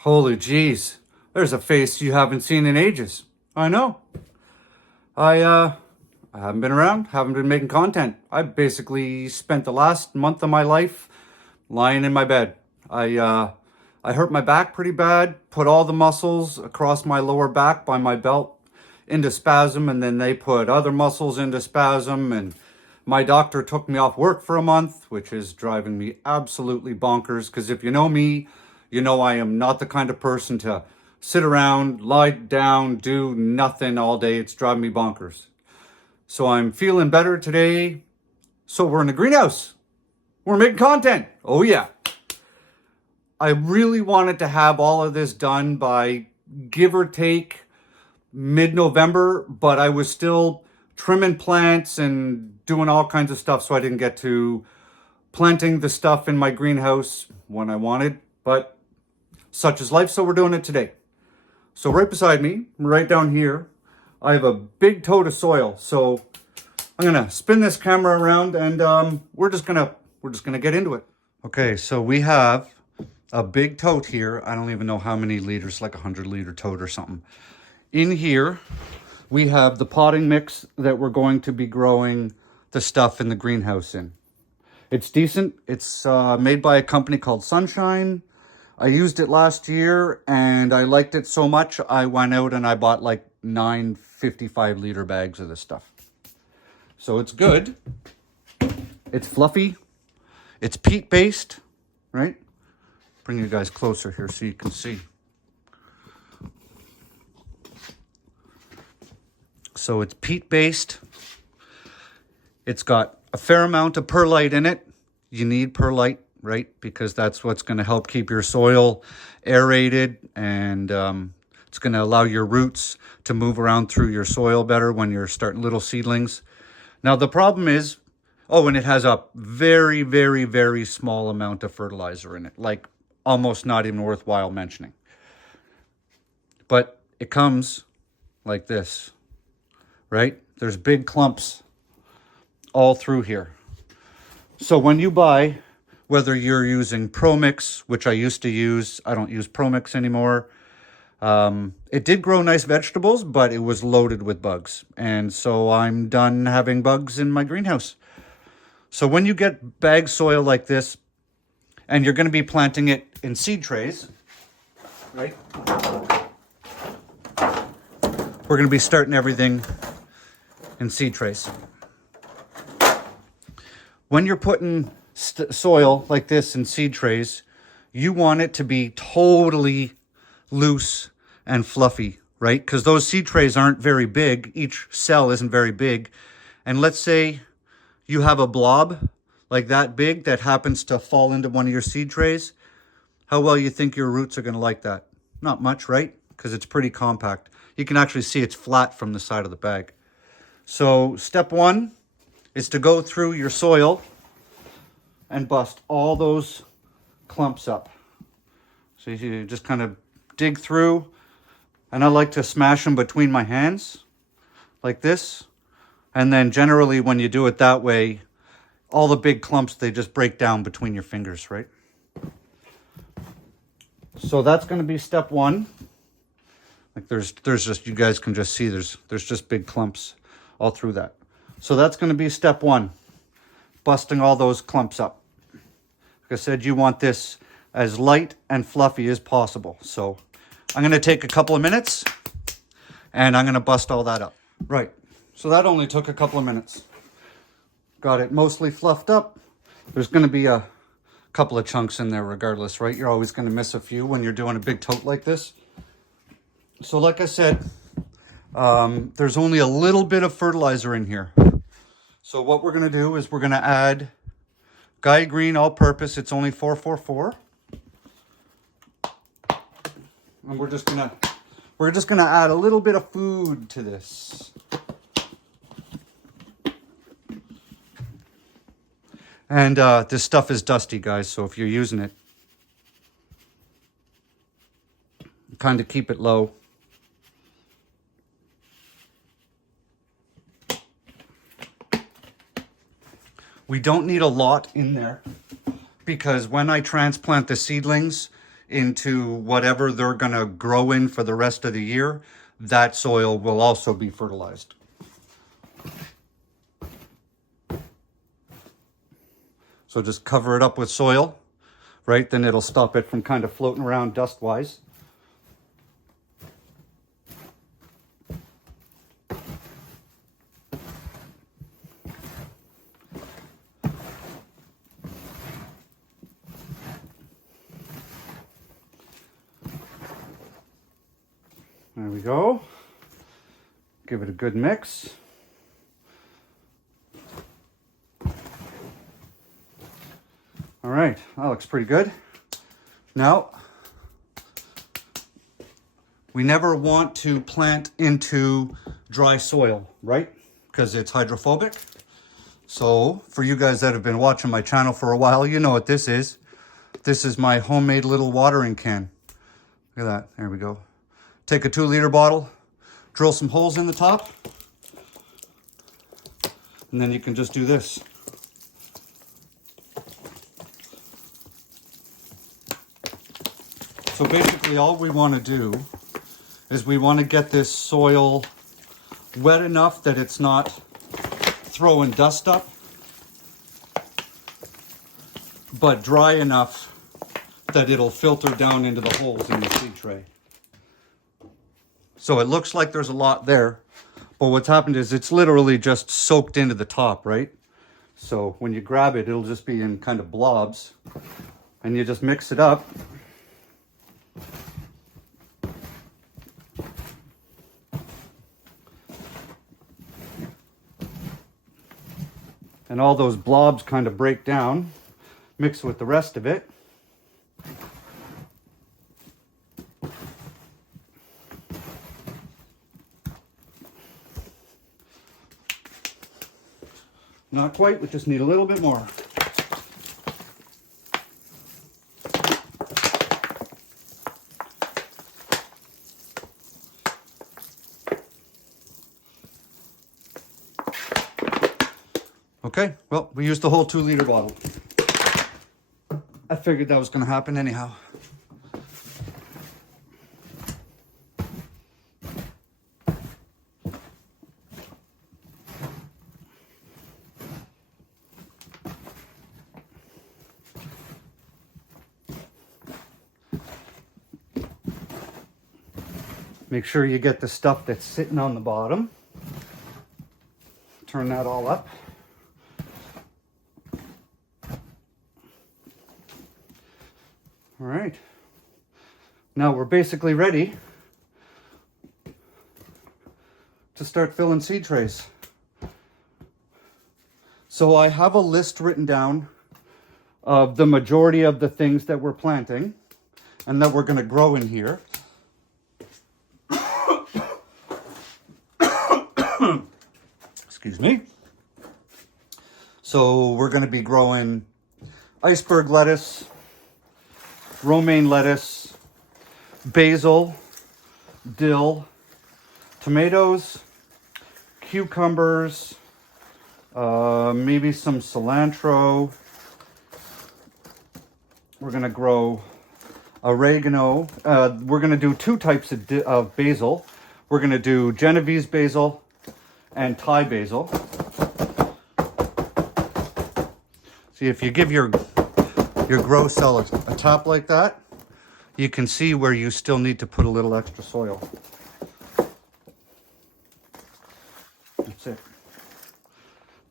Holy jeez. There's a face you haven't seen in ages. I know. I haven't been around, haven't been making content. I basically spent the last month of my life lying in my bed. I hurt my back pretty bad, put all the muscles across my lower back by my belt into spasm, and then they put other muscles into spasm, and my doctor took me off work for a month, which is driving me absolutely bonkers, because if you know me, you know I am not the kind of person to sit around, lie down, do nothing all day. It's driving me bonkers. So I'm feeling better today. So we're in the greenhouse. We're making content. Oh yeah. I really wanted to have all of this done by give or take mid-November, but I was still trimming plants and doing all kinds of stuff, so I didn't get to planting the stuff in my greenhouse when I wanted, but such is life, so we're doing it today. So right beside me, right down here, I have a big tote of soil. So I'm gonna spin this camera around and we're just gonna get into it. Okay, so we have a big tote here. I don't even know how many liters, like 100-liter tote or something. In here, we have the potting mix that we're going to be growing the stuff in the greenhouse in. It's decent. It's made by a company called Sunshine. I used it last year and I liked it so much, I went out and I bought like 9 55-liter bags of this stuff. So it's good. It's fluffy. It's peat-based, right? Bring you guys closer here so you can see. So it's peat-based. It's got a fair amount of perlite in it. You need perlite, right? Because that's what's going to help keep your soil aerated, and it's going to allow your roots to move around through your soil better when you're starting little seedlings. Now the problem is, oh, and it has a very, very, very small amount of fertilizer in it, like almost not even worthwhile mentioning. But it comes like this, right? There's big clumps all through here. So when you buy, whether you're using ProMix, which I used to use, I don't use ProMix anymore. It did grow nice vegetables, but it was loaded with bugs. And so I'm done having bugs in my greenhouse. So when you get bag soil like this, and you're going to be planting it in seed trays, right? We're going to be starting everything in seed trays. When you're putting soil like this in seed trays, you want it to be totally loose and fluffy, right? Because those seed trays aren't very big. Each cell isn't very big. And let's say you have a blob like that big that happens to fall into one of your seed trays. How well you think your roots are going to like that? Not much, right? Because it's pretty compact. You can actually see it's flat from the side of the bag. So step one is to go through your soil and bust all those clumps up. So you just kind of dig through, and I like to smash them between my hands like this. And then generally when you do it that way, all the big clumps, they just break down between your fingers, right? So that's going to be step one. Like there's just, you guys can just see there's just big clumps all through that. So that's going to be step one, busting all those clumps up. Like I said, you want this as light and fluffy as possible. So I'm going to take a couple of minutes and I'm going to bust all that up. Right. So that only took a couple of minutes. Got it mostly fluffed up. There's going to be a couple of chunks in there regardless, right? You're always going to miss a few when you're doing a big tote like this. So like I said, there's only a little bit of fertilizer in here. So what we're going to do is we're going to add Gaia Green All-Purpose. It's only 444. And we're just going to add a little bit of food to this. And this stuff is dusty, guys, so if you're using it, kind of keep it low. We don't need a lot in there because when I transplant the seedlings into whatever they're going to grow in for the rest of the year, that soil will also be fertilized. So just cover it up with soil, right? Then it'll stop it from kind of floating around dust-wise. There we go. Give it a good mix. All right, that looks pretty good. Now, we never want to plant into dry soil, right? Because it's hydrophobic. So for you guys that have been watching my channel for a while, you know what this is. This is my homemade little watering can. Look at that, there we go. Take a 2-liter bottle, drill some holes in the top, and then you can just do this. So basically all we want to do is we want to get this soil wet enough that it's not throwing dust up, but dry enough that it'll filter down into the holes in the seed tray. So it looks like there's a lot there, but what's happened is it's literally just soaked into the top, right? So when you grab it, it'll just be in kind of blobs, and you just mix it up. And all those blobs kind of break down, mix with the rest of it. Not quite, we just need a little bit more. Okay, well, we used the whole 2-liter bottle. I figured that was going to happen anyhow. Make sure you get the stuff that's sitting on the bottom. Turn that all up. All right. Now we're basically ready to start filling seed trays. So I have a list written down of the majority of the things that we're planting and that we're going to grow in here. Excuse me. So we're going to be growing iceberg lettuce, romaine lettuce, basil, dill, tomatoes, cucumbers, maybe some cilantro. We're going to grow oregano. We're going to do 2 types of basil. We're going to do Genovese basil and Thai basil. See, if you give your grow cell a tap like that, you can see where you still need to put a little extra soil. That's it.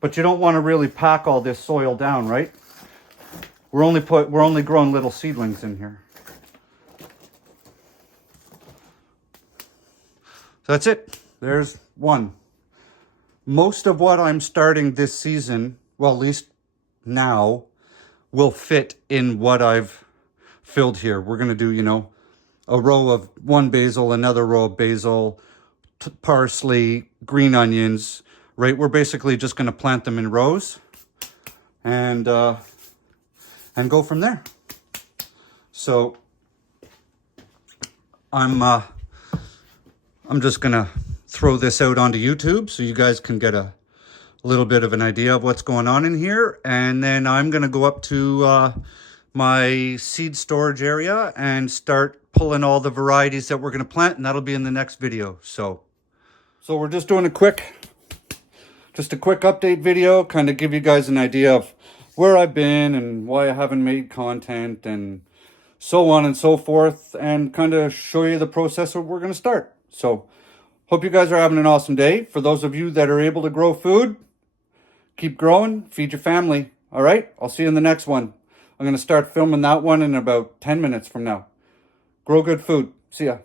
But you don't want to really pack all this soil down, right? We're only growing little seedlings in here. So that's it. There's one. Most of what I'm starting this season, well, at least now, will fit in what I've filled here. We're going to do, you know, a row of 1 basil, another row of basil, parsley, green onions, right? We're basically just going to plant them in rows and go from there. So I'm just going to throw this out onto YouTube so you guys can get a little bit of an idea of what's going on in here. And then I'm going to go up to my seed storage area and start pulling all the varieties that we're going to plant, and that'll be in the next video. So we're just doing a quick update video, kind of give you guys an idea of where I've been and why I haven't made content and so on and so forth, and kind of show you the process that we're going to start. So hope you guys are having an awesome day. For those of you that are able to grow food, keep growing, feed your family. All right, I'll see you in the next one. I'm going to start filming that one in about 10 minutes from now. Grow good food. See ya.